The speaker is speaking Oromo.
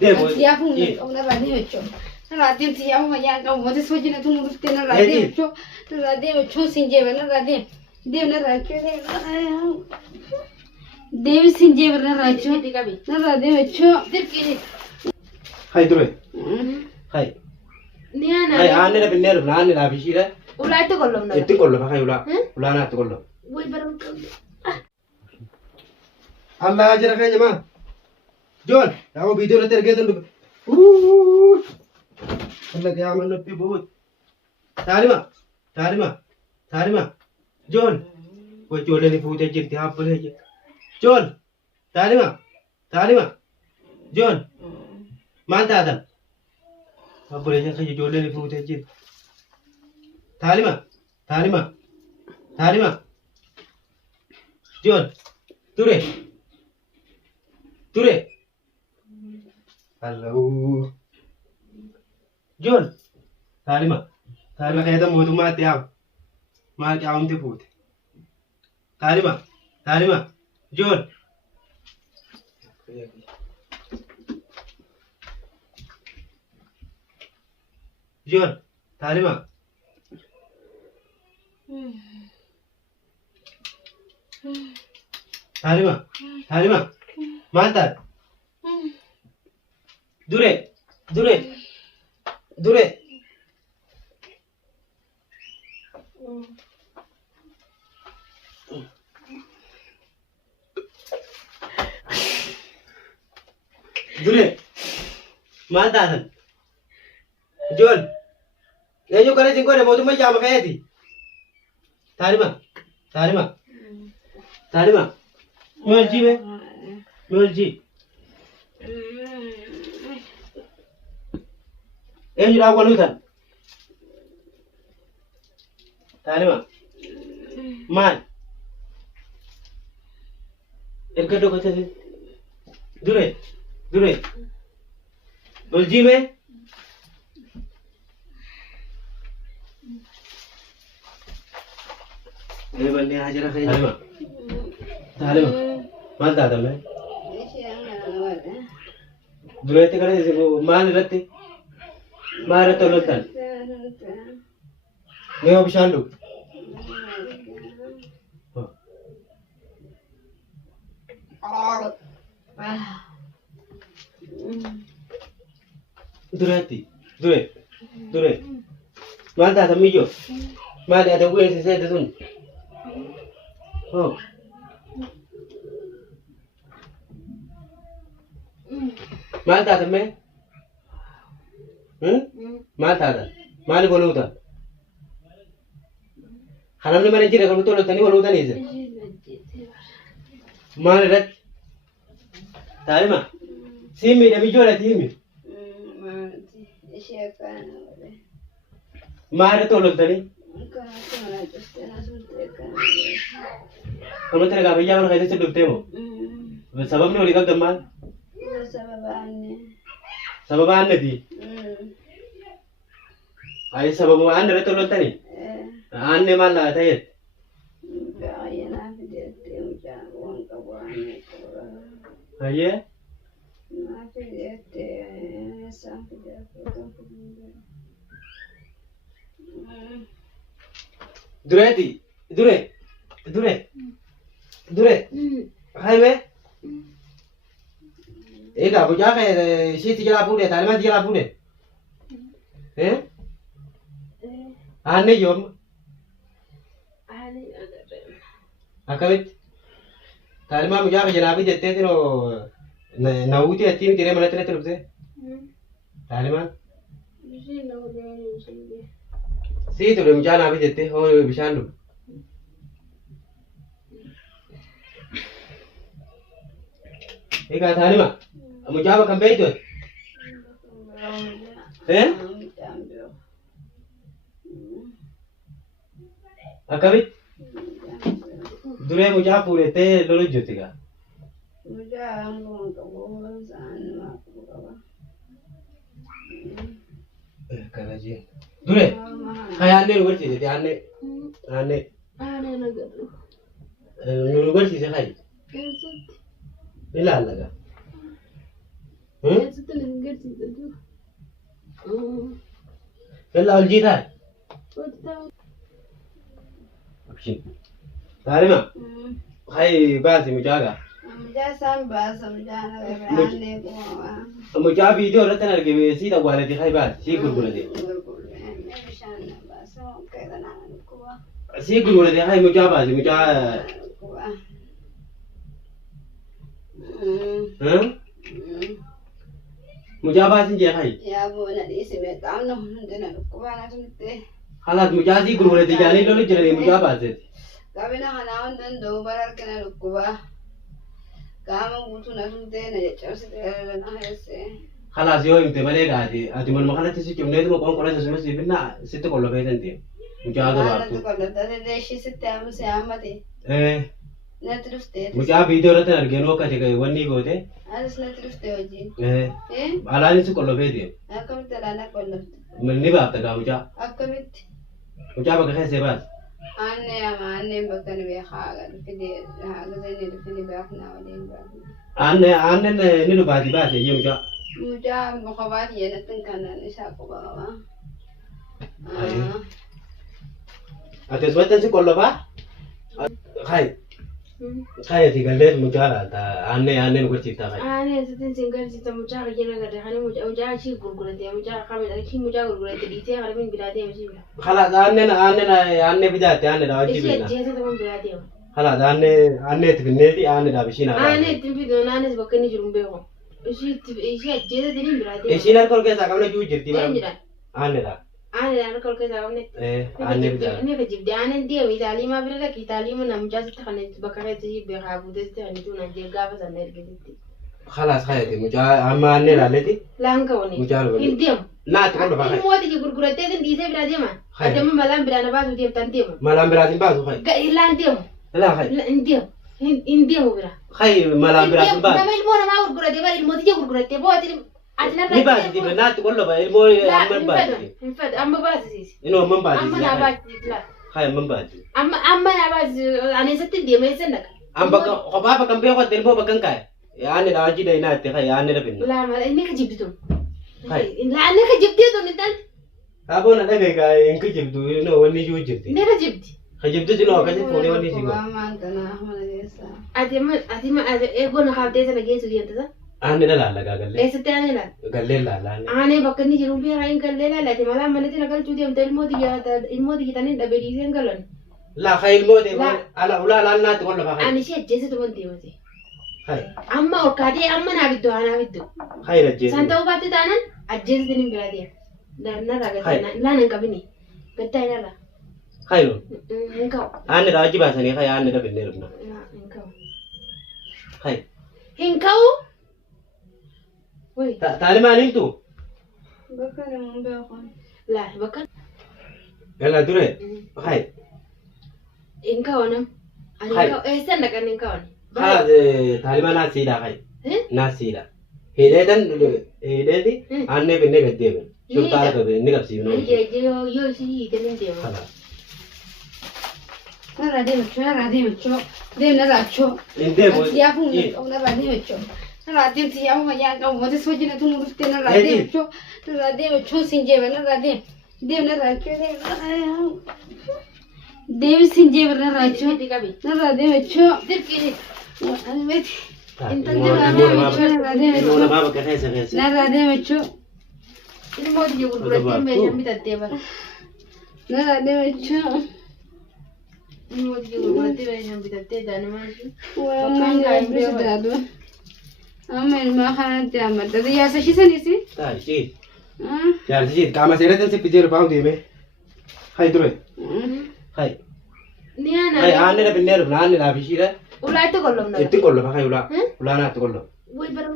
Devo. Ya fun una radio hecho. Na radio ti ya ma ya ka mo te soji na tu mu te na radio hecho. Na radio hecho sin je na radio. Dev na radio de. Dev sin je na radio. Na radio hecho. Hai dure. Hai. Ni ana. Hai ane na pinner na ane na bishira. Ula ito kolom na. Etti kollo hai ula. Ula na to kollo. Woi baru ko. Allah ajra kay jama. John, ako video na terge dan. Allah kaya man na बहुत. तारिमा. John. वो जोड़े नहीं पूछे जिरते आप बोले जे. John. तारिमा. John. मानता था. आप बोले जे कहीं जोड़े नहीं पूछे जिर. तारिमा. John. Ture. Hello. John. Tarima kaya ta motu mati am. Ma kya unte put. Tarima. John. Tarima. Mantap. Dure. Mantap. John. Ya yo kare singko ne motu mai jam kaya thi. Tarima. Melji. Em như đau con nuôi thần. Tarima. Man. Em cái đâu có thể. Dure. Melji में. ये बंदे हाजिर रखे तालिमा माल दादा में दुरेते करे जैसे वो माल रहते मारे तो लड़ता मैं अब शांडू दुरे माल दादा मियो माल दादा वो ऐसे से सुन Oh. Maal taate mee? Maal taata? Maali goluu ta'a? Kanamni mana jira kan betul tani goluu tani isa? Maal irratti? Taarima? Siimi dha mijoolati himi? Maal irratti goluu Kamu tadi kau bijak orang kaya sedut temu. Sebab ni orang kau teman. Sebab ane di. Ayah sebab ane itu loh tadi. Ane malah tadi. Ayah. Dure. Hai me. Eka puja kayak si tiga lapu deh, taliman tiga lapu deh. Aneh jom. Akabit. Taliman puja kayak jenabi jette itu nauti hati ni kira mana terus deh. Taliman. Si itu deh puja nabi jette, oh bisa lu. Eka Tarima, kamu jawab kan begitu? Akabit? Dure mu jawab pure te lolo jute ka? Karaji. Dure, kayak ane luar sih, jadi ane luar sih sekali. Bila laga. Eessatti na garsiisa jiru. Yalla aljii taa'e. Abshin. Taalima. Hai baasi mucaaga. Mucaa isaan baasa mucaa nagarraanee kumaa. Mucaa viidiyoo irratti argame sii dhawwaalati hai baasi sii gurgurate. Bishaan baasa keessa naannoo kumaa. Sii gurgurate hai mucaa baasi mucaa. Kumaa. Mucaa baasin jee hai. Yaa boona dhiisime qaamna hundina dhukkubaa na tumte. Halaat mucaa sii gurgurate jaanii lolu jiranii mucaa baaseeti. Qabina kanaa hundan da'uu bara harkina dhukkubaa. Qaama guutuu na tumte na caccabsite na heesse. Halaas yoo himte malee gaati ati manuma kanatti si cimneetuma qonqolaa sasuma siifina sitti qollofee dandeenya. Mucaa gabaabtu. Maaltu qolloftate deeshii sitti haamuse haamate. Natti dhuftee. Mucaa viidiyoo irratti arginu akkati wanni goote. Anis natti dhuftee wajjin. Alaan si qollofee deema. Akkamitti alaana qollofte? Ni baafta gaa mucaa. Akkamitti? Mucaa bakka keessee baas. Aanne ama aanne bakka ni beekaa dhufide haagazanii dhufini beeknaa waliin beekna. Aanne ni dhufaati baase iyyuu mucaa. Mucaa boqobaati jedhatti kanan isaa quba qaba. Ati asumatti si qollofaa? Hai. Hai ati gallee mucaa laata aanne nu gochiiftaa kai. Aanne asitti sin garsiisa mucaa kajeela gadi kan mucaa ishii gurgurate mucaa kamidha ishii mucaa gurgurate dhiisee harmiin biraa deema ishii bira. Halaas aanne bidaate aanne dhaa wajjin Ishii ajjeese tokkoon biraa deema. Halaas aanne itti finneeti aanne dhaa bishiin haa. Aanne itti fidoon aannes bakka inni jiru hin beeku. Ishii ajjeese diniin biraa deema. Ishiin harka ol keessaa qabna jiru jirti bara. Aanne dhaa. Aanne harka ol keessaa qabne. Aanne bidaate. Inni ka jibde aanne deema itaaliimaa bira dhaqi itaaliimaa namichaa sitti kan bakka keessatti ishii beekaa buuteesti kan itti unajjee gaafa sana ergisitti. Halaas hayati mucaa amma aanne laaleeti. Laanka wani. Mucaa lubani. Hin deemu. Naatti qollofaa kai. Ilmooti gurgurattee din dhiisee biraa deema. Adamma malaan biraan baasuu deemtan deema. Malaan biraatiin baasu kai. Laan deemu. Laa kai. Hin deemu. Hin deemu bira. Kai malaan biraatiin baasu. Nama ilmoo namaa gurgurattee bara ilmootiyya gurgurattee booti ati narraa. Ni baasi tibe naatti qollofaa ilmoo amma baasi. Hin fedhu amma baasisiisi. Inuu amma baasi. Amma naa baasisiisi laa. Kai amma baasi. Amma naa baasisiisi aneessatti deema eessa naqa. Amma kophaa bakka beekotti ilmoo bakka hin kaa'e. Aanne dhaa wajjin dhaa inaatti kai aanne dha finna. Laa mala inni ka jibbitu. Kai. Laanne ka jibdeetu ni tan. Aboon adha beekaa hin kijibdu inoo wanni iyyuu jirti. Ni ka jibdi. Kijibdu inoo akkasitti fuudhee wanni si godhu. Ati eegoon haabdee sana geessu deemtasa. Aanne dha laallagaa gallee. Eessatti aanee laala. Gallee laallaa. Aanee bakka inni jiru beekaa hin gallee laala. Ati malaan manatti na galchuu deemta ilmooti gitanii dhabee dhiisee hin galan. Laa kai ilmoo deema ala ulaa laal naatti qollofaa kai. Ani ishee ajjeesitu waan deemate. Kai. Amma ol kaatee amma naa biddu aanaa biddu. Kai ajjeesi. San ta'uu baatte taanan ajjeesitu hin biraa deema. Narraa gaddaa laan hin qabini. Gaddaa hin irraa. Kai nu. Hin ka'u. Aanne dhaa wajji baasanii kai aanne dha finnee dhufna. Hin ka'u. Kai. Hin ka'u. Wai. Taalimaan himtu. Bakka namuun beekan. Laa bakka. Yalla dure. Kai. Hin ka'u nam. Ani hin ka'u eessan dhaqan hin ka'u. Haa taalimaa naasiidha kai. Naasiidha. Hidheeti aanne finnee gad deeman. Shurtaala qabe inni qabsiifnu. Yoo isii hiite ni deema. Narraa deemachoo. Deem narraa achoo. Hin deemu. Siyaafuu narraa deemachoo. Narraa deemti siyaafuu mayyaan qabu. Mootis hojii na tumuu dhuftee narraa deemachoo. Narraa deemachoo siin jeeba narraa deem. Deem narraa achoo. Deem siin jeeba narraa achoo. Narraa deemachoo. Dirqiini. Ani beeti. Narraa deemachoo. Ilmooti jiru gurgurattee meeshaan bitattee bara. Narraa deemachoo. Ilmooti jiru gurgurattee meeshaan bitattee daa'imman ishee. Amma ilmaa kanatti hammaddatu yaasa shisanis. Taa'ishee. Jaalishee qaama seeratan sibbisee rufaa deeme. Hai ture. Hai. Ni ana. Hai aanne dha finnee dhufna aanne dhaa bishiidha. Ulaa itti qollofna. Itti qollofa kai ulaa. Ulaa naatti qollofa. Wai bara